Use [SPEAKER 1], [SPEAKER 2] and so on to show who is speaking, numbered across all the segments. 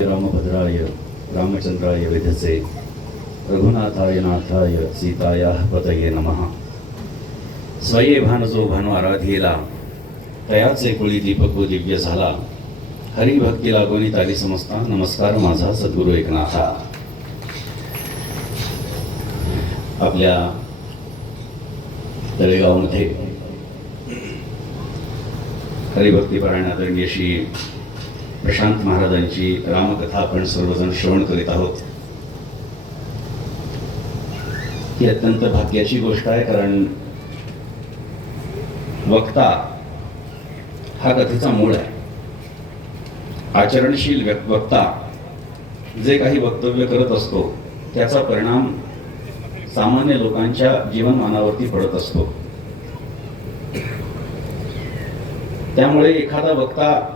[SPEAKER 1] रामभद्राय रामचंद्राय विधसे रघुनाथाय नाथाय सीताया पतये नमः। स्वये भानजो भानु आराधीला तयाचे कुळी दीपको दिव्य झाला। हरिभक्ती लागोनी ताली समजता नमस्कार माझा सद्गुरू एकनाथा। आपल्या तळेगावमध्ये हरिभक्तीपरायण आदरणीय श्री प्रशांत महाराजांची रामकथा आपण सर्वजण श्रवण करीत आहोत. ही अत्यंत भाग्याची गोष्ट आहे कारण वक्ता हा कथेचा मूळ आहे. आचरणशील वक्ता जे काही वक्तव्य करत असतो त्याचा परिणाम सामान्य लोकांच्या जीवनमानावरती पडत असतो. त्यामुळे एखादा वक्ता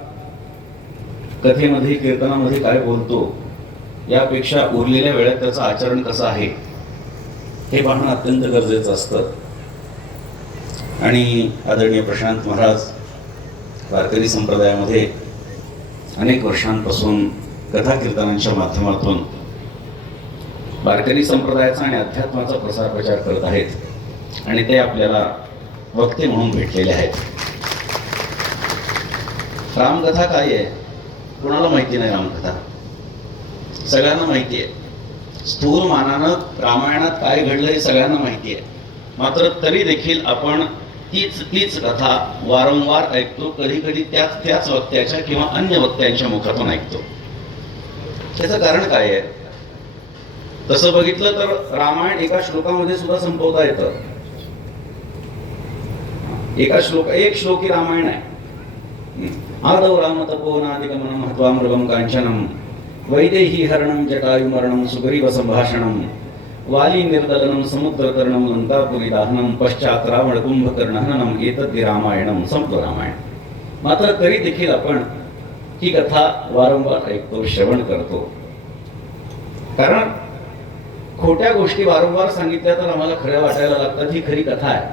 [SPEAKER 1] कथेमध्ये कीर्तनामध्ये काय बोलतो? यापेक्षा उरलेल्या वेळात त्याचं आचरण कसं आहे? हे पाहणं अत्यंत गरजेचं असतं. आणि आदरणीय प्रशांत महाराज वारकरी संप्रदायामध्ये अनेक वर्षांपासून कथा कीर्तनांच्या माध्यमातून वारकरी संप्रदायाचा आणि अध्यात्माचा प्रसार प्रचार करत आहेत आणि ते आपल्याला वक्ते म्हणून भेटलेले आहेत. रामकथा काय आहे? कोणाला माहिती नाही रामकथा? सगळ्यांना माहिती आहे. स्थूल मानानं रामायणात काय घडलं हे सगळ्यांना माहिती आहे. मात्र तरी देखील आपण तीच तीच कथा वारंवार ऐकतो कधी कधी त्याच त्याच वक्त्याच्या किंवा अन्य वक्त्यांच्या मुखातून ऐकतो. त्याचं कारण काय आहे? तसं बघितलं तर रामायण एका श्लोकामध्ये सुद्धा संपवता येतं. एका श्लोक एक श्लोकी रामायण आहे. आदौ राम तपोनादिगमन महत्वामृगम कांचनम वैदेही जटायुमरणं जटायुमरणम सुग्रीव संभाषणम वाली निर्दलनम समुद्रतरणम लंकापुरी पश्चात रावण कुंभकर्णहननं रामायणं संपलं रामायण। मात्र तरी देखील आपण ही कथा वारंवार ऐकतो श्रवण करतो। कारण खोट्या गोष्टी वारंवार सांगितल्या तर आम्हाला खऱ्या वाटायला लागतात ही खरी कथा आहे।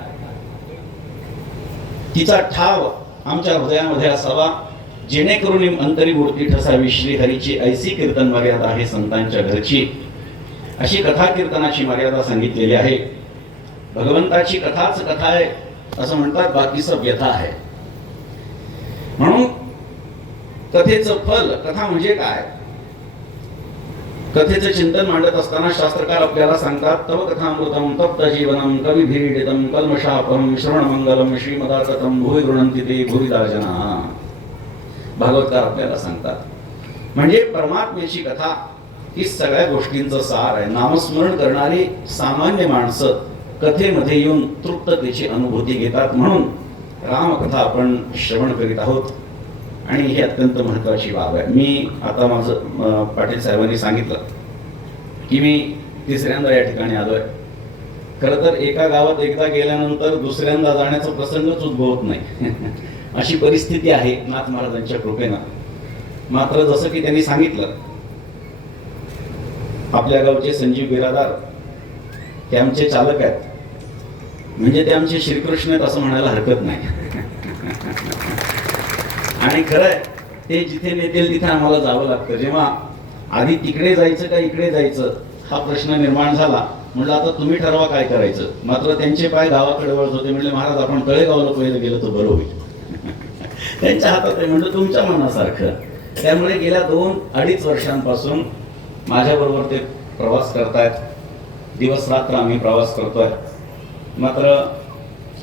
[SPEAKER 1] तिचा ठाव आमच्या हृदयामध्ये असावा जेणेकरून अंतरी मूर्ती ठसावी श्री हरीची ऐसी कीर्तन मर्यादा आहे संतांच्या घरची. अशी कथा कीर्तनाची मर्यादा सांगितलेली आहे. भगवंताची कथाच कथा आहे असं म्हणतात बाकीचं व्यथा आहे. म्हणून कथेचं फल कथा म्हणजे काय? कथेचं चिंतन मांडत असताना शास्त्रकार आपल्याला सांगतात तव कथामृतम तप्त जीवनम कविभिरीडितम कल्मशापम श्रवणमंगलम श्रीमदाचतम भुवी गृणंती ते भुविदा जना भागवतकार आपल्याला सांगतात. म्हणजे परमात्म्याची कथा ही सगळ्या गोष्टींचं सार आहे. नामस्मरण करणारी सामान्य माणसं कथेमध्ये येऊन तृप्ततेची अनुभूती घेतात म्हणून रामकथा आपण श्रवण करीत आहोत. आणि ही अत्यंत महत्त्वाची बाब आहे. मी आता माझं पाटील साहेबांनी सांगितलं की मी तिसऱ्यांदा या ठिकाणी आलोय. खरं तर एका गावात एकदा गेल्यानंतर दुसऱ्यांदा जाण्याचा प्रसंगच उद्भवत नाही. अशी परिस्थिती आहे नाथ महाराजांच्या कृपेनं. मात्र जसं की त्यांनी सांगितलं आपल्या गावचे संजीव बिरादार ते आमचे चालक आहेत. म्हणजे ते आमचे श्रीकृष्ण आहेत असं म्हणायला हरकत नाही. आणि खरं आहे ते जिथे नेतील तिथे आम्हाला जावं लागतं. जेव्हा आधी तिकडे जायचं का इकडे जायचं हा प्रश्न निर्माण झाला. म्हणलं आता तुम्ही ठरवा काय करायचं. मात्र त्यांचे पाय गावाकडे वळत होते. म्हणले महाराज आपण तळेगावला पहिलं गेलं तर बरं होईल. त्यांच्या हातात आहे म्हणलं तुमच्या मनासारखं. त्यामुळे गेल्या दोन अडीच वर्षांपासून माझ्याबरोबर ते प्रवास करतायत. दिवस रात्र आम्ही प्रवास करतोय. मात्र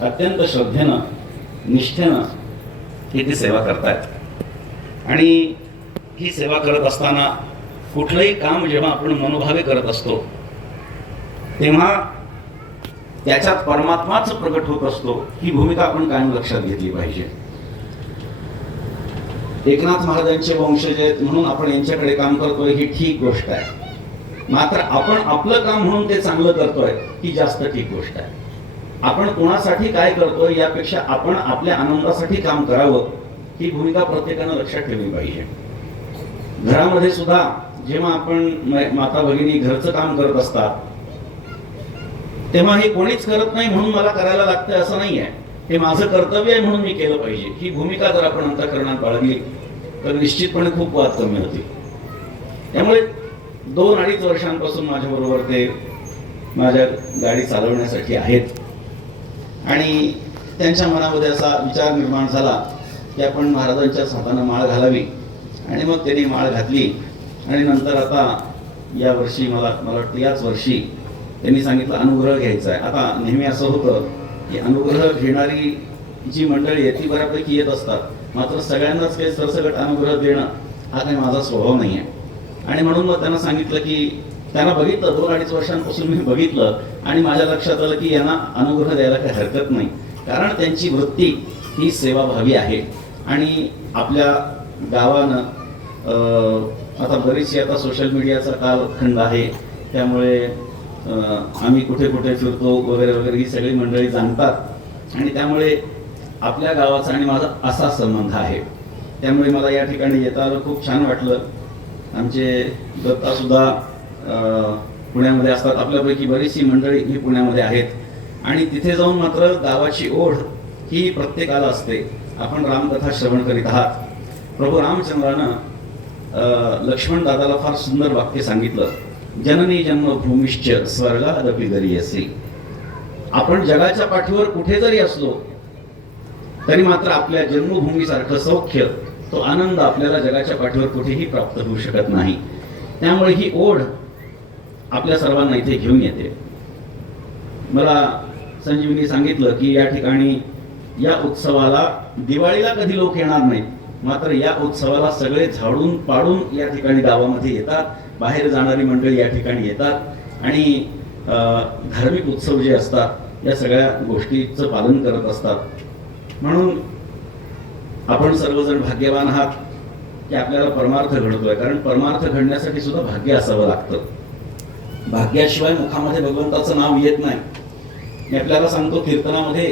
[SPEAKER 1] अत्यंत श्रद्धेनं निष्ठेनं ही ती सेवा करतायत. आणि ही सेवा करत असताना कुठलंही काम जेव्हा आपण मनोभावे करत असतो तेव्हा त्याच्यात परमात्माच प्रकट होत असतो ही भूमिका आपण कायम लक्षात घेतली पाहिजे. एकनाथ महाराजांचे वंशज आहेत म्हणून आपण यांच्याकडे काम करतोय ही ठीक गोष्ट आहे. मात्र आपण आपलं काम म्हणून ते चांगलं करतोय ही जास्त ठीक गोष्ट आहे. आपण कोणासाठी काय करतोय यापेक्षा आपण आपल्या आनंदासाठी काम करावं ही भूमिका प्रत्येकानं लक्षात ठेवली पाहिजे. घरामध्ये सुद्धा जेव्हा आपण माता भगिनी घरचं काम करत असतात तेव्हा हे कोणीच करत नाही म्हणून मला करायला लागतं असं नाही आहे हे माझं कर्तव्य आहे म्हणून मी केलं पाहिजे. ही भूमिका जर आपण अंतकरणात बाळगली तर निश्चितपणे खूप वाद कमी होती त्यामुळे दोन अडीच वर्षांपासून माझ्याबरोबर ते माझ्या गाडी चालवण्यासाठी आहेत. आणि त्यांच्या मनामध्ये असा विचार निर्माण झाला की आपण महाराजांच्या हातानं माळ घालावी. आणि मग त्यांनी माळ घातली. आणि नंतर आता या वर्षी मला मला वाटतं याच वर्षी त्यांनी सांगितलं अनुग्रह घ्यायचा आहे आता नेहमी असं होतं की अनुग्रह घेणारी जी मंडळी आहे ती बऱ्यापैकी येत असतात. मात्र सगळ्यांनाच काही सरसकट अनुग्रह देणं हा काही माझा स्वभाव नाही आहे आणि म्हणून मग त्यांना सांगितलं की त्यांना बघितलं दोन अडीच वर्षांपासून मी बघितलं आणि माझ्या लक्षात आलं की यांना अनुग्रह द्यायला काही हरकत नाही. कारण त्यांची वृत्ती ही सेवाभावी आहे. आणि आपल्या गावानं आता बरीचशी आता सोशल मीडियाचा कालखंड आहे. त्यामुळे आम्ही कुठे कुठे फिरतो वगैरे वगैरे ही सगळी मंडळी जाणतात. आणि त्यामुळे आपल्या गावाचा आणि माझा असा संबंध आहे. त्यामुळे मला या ठिकाणी येता आलं खूप छान वाटलं. आमचे दत्तासुद्धा पुण्यामध्ये असतात. आपल्यापैकी बरीचशी मंडळी ही पुण्यामध्ये आहेत. आणि तिथे जाऊन मात्र गावाची ओढ ही प्रत्येकाला असते. आपण रामकथा श्रवण करीत आहात. प्रभू रामचंद्रानं लक्ष्मण दादाला फार सुंदर वाक्य सांगितलं. जननी जन्मभूमिश्च स्वर्गादपी गरी असे आपण जगाच्या पाठीवर कुठे जरी असलो तरी मात्र आपल्या जन्मभूमीसारखं सौख्य तो आनंद आपल्याला जगाच्या पाठीवर कुठेही प्राप्त होऊ शकत नाही. त्यामुळे ही ओढ आपल्या सर्वांना इथे घेऊन येते. मला संजीवनी सांगितलं की या ठिकाणी या उत्सवाला दिवाळीला कधी लोक येणार नाहीत मात्र या उत्सवाला सगळे झाडून पाडून या ठिकाणी गावामध्ये येतात बाहेर जाणारी मंडळी या ठिकाणी येतात आणि धार्मिक उत्सव जे असतात या सगळ्या गोष्टीचं पालन करत असतात. म्हणून आपण सर्वजण भाग्यवान आहात की आपल्याला परमार्थ घडतोय कारण परमार्थ घडण्यासाठी सुद्धा भाग्य असावं लागतं. भाग्याशिवाय मुखामध्ये भगवंताचं नाव येत नाही. मी आपल्याला सांगतो कीर्तनामध्ये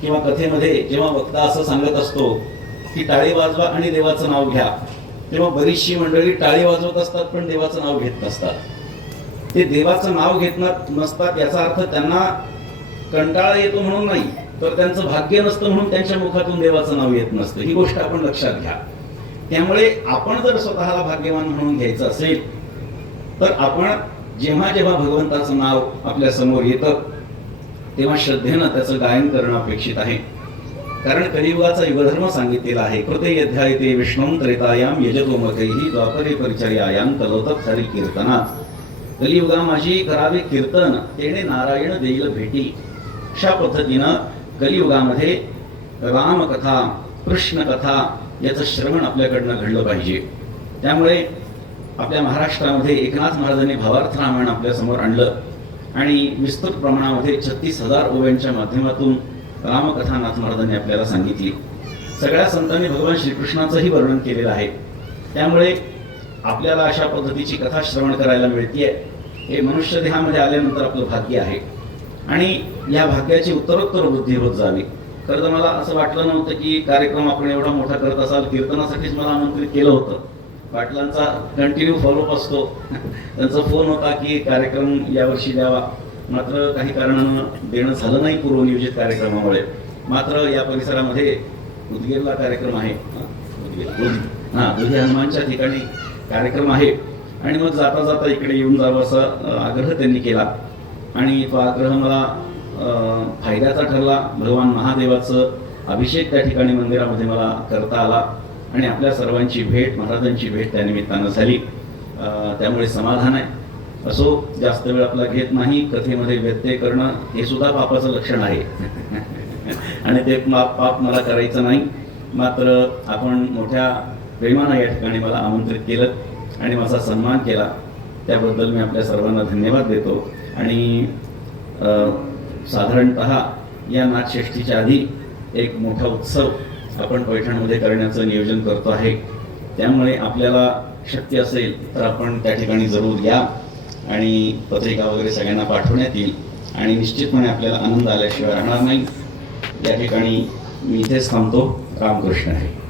[SPEAKER 1] किंवा कथेमध्ये जेव्हा वक्ता असं सांगत असतो की टाळी वाजवा आणि देवाचं नाव घ्या. तेव्हा बरीचशी मंडळी टाळी वाजवत असतात पण देवाचं नाव घेत नसतात. ते देवाचं नाव घेत नसतात याचा अर्थ त्यांना कंटाळा येतो म्हणून नाही तर त्यांचं भाग्य नसतं म्हणून त्यांच्या मुखातून देवाचं नाव येत नसतं. ही गोष्ट आपण लक्षात घ्या. त्यामुळे आपण जर स्वतःला भाग्यवान म्हणून घ्यायचं असेल तर आपण जेव्हा जेव्हा भगवंताचं नाव आपल्यासमोर येतं तेव्हा श्रद्धेनं त्याचं गायन करणं अपेक्षित आहे. कारण कलियुगाचा युगधर्म सांगितलेला आहे कृते अध्यायते विष्णू त्रेतायाम यजतो मकैही द्वापरे परिचर्यायाम कलोतक हरी कीर्तनात कलियुगा माझी करावे कीर्तन तेने नारायण देईल भेटी. अशा पद्धतीनं कलियुगामध्ये रामकथा कृष्णकथा याचं श्रवण आपल्याकडनं घडलं पाहिजे. त्यामुळे आपल्या महाराष्ट्रामध्ये एकनाथ महाराजांनी भावार्थ रामायण आपल्यासमोर आणलं. आणि विस्तृत प्रमाणामध्ये छत्तीस हजार ओव्यांच्या माध्यमातून रामकथा नाथ महाराजांनी आपल्याला सांगितली. सगळ्या संतांनी भगवान श्रीकृष्णाचंही वर्णन केलेलं आहे. त्यामुळे आपल्याला अशा पद्धतीची कथा श्रवण करायला मिळतीये. हे मनुष्य देहामध्ये आल्यानंतर आपलं भाग्य आहे. आणि या भाग्याची उत्तरोत्तर वृद्धी होत जावी. खरं तर मला असं वाटलं नव्हतं की कार्यक्रम आपण एवढा मोठा करत असाल कीर्तनासाठीच मला आमंत्रित केलं होतं. पाटलांचा कंटिन्यू फॉलोअप असतो. त्यांचा फोन होता की कार्यक्रम यावर्षी द्यावा. मात्र काही कारणानं देणं झालं नाही पूर्वनियोजित कार्यक्रमामुळे. मात्र या परिसरामध्ये उदगीरला कार्यक्रम आहे. हा, दुधी हनुमानच्या ठिकाणी कार्यक्रम आहे. आणि मग जाता जाता इकडे येऊन जावं असा आग्रह त्यांनी केला. आणि तो आग्रह मला फायद्याचा ठरला. भगवान महादेवाचं अभिषेक त्या ठिकाणी मंदिरामध्ये मला करता आला. आणि आपल्या सर्वांची भेट महाराजांची भेट त्या निमित्तानं झाली. त्यामुळे समाधान आहे. असो जास्त वेळ आपला घेत नाही कथेमध्ये व्यत्यय करणं हे सुद्धा पापाचं लक्षण आहे. आणि ते पाप पाप मला करायचं नाही. मात्र आपण मोठ्या प्रेमानं या ठिकाणी मला आमंत्रित केलं आणि माझा सन्मान केला. त्याबद्दल मी आपल्या सर्वांना धन्यवाद देतो. आणि साधारणत साधारणतः या नाथषष्ठीच्या आधी एक मोठा उत्सव आपण पैठणमध्ये करण्याचं नियोजन करतो आहे. त्यामुळे आपल्याला शक्य असेल तर आपण त्या ठिकाणी जरूर या आणि पत्रिका वगैरे सगळ्यांना पाठवण्यात येईल. आणि निश्चितपणे आपल्याला आनंद आल्याशिवाय राहणार नाही. या ठिकाणी मी इथेच थांबतो. रामकृष्ण आहे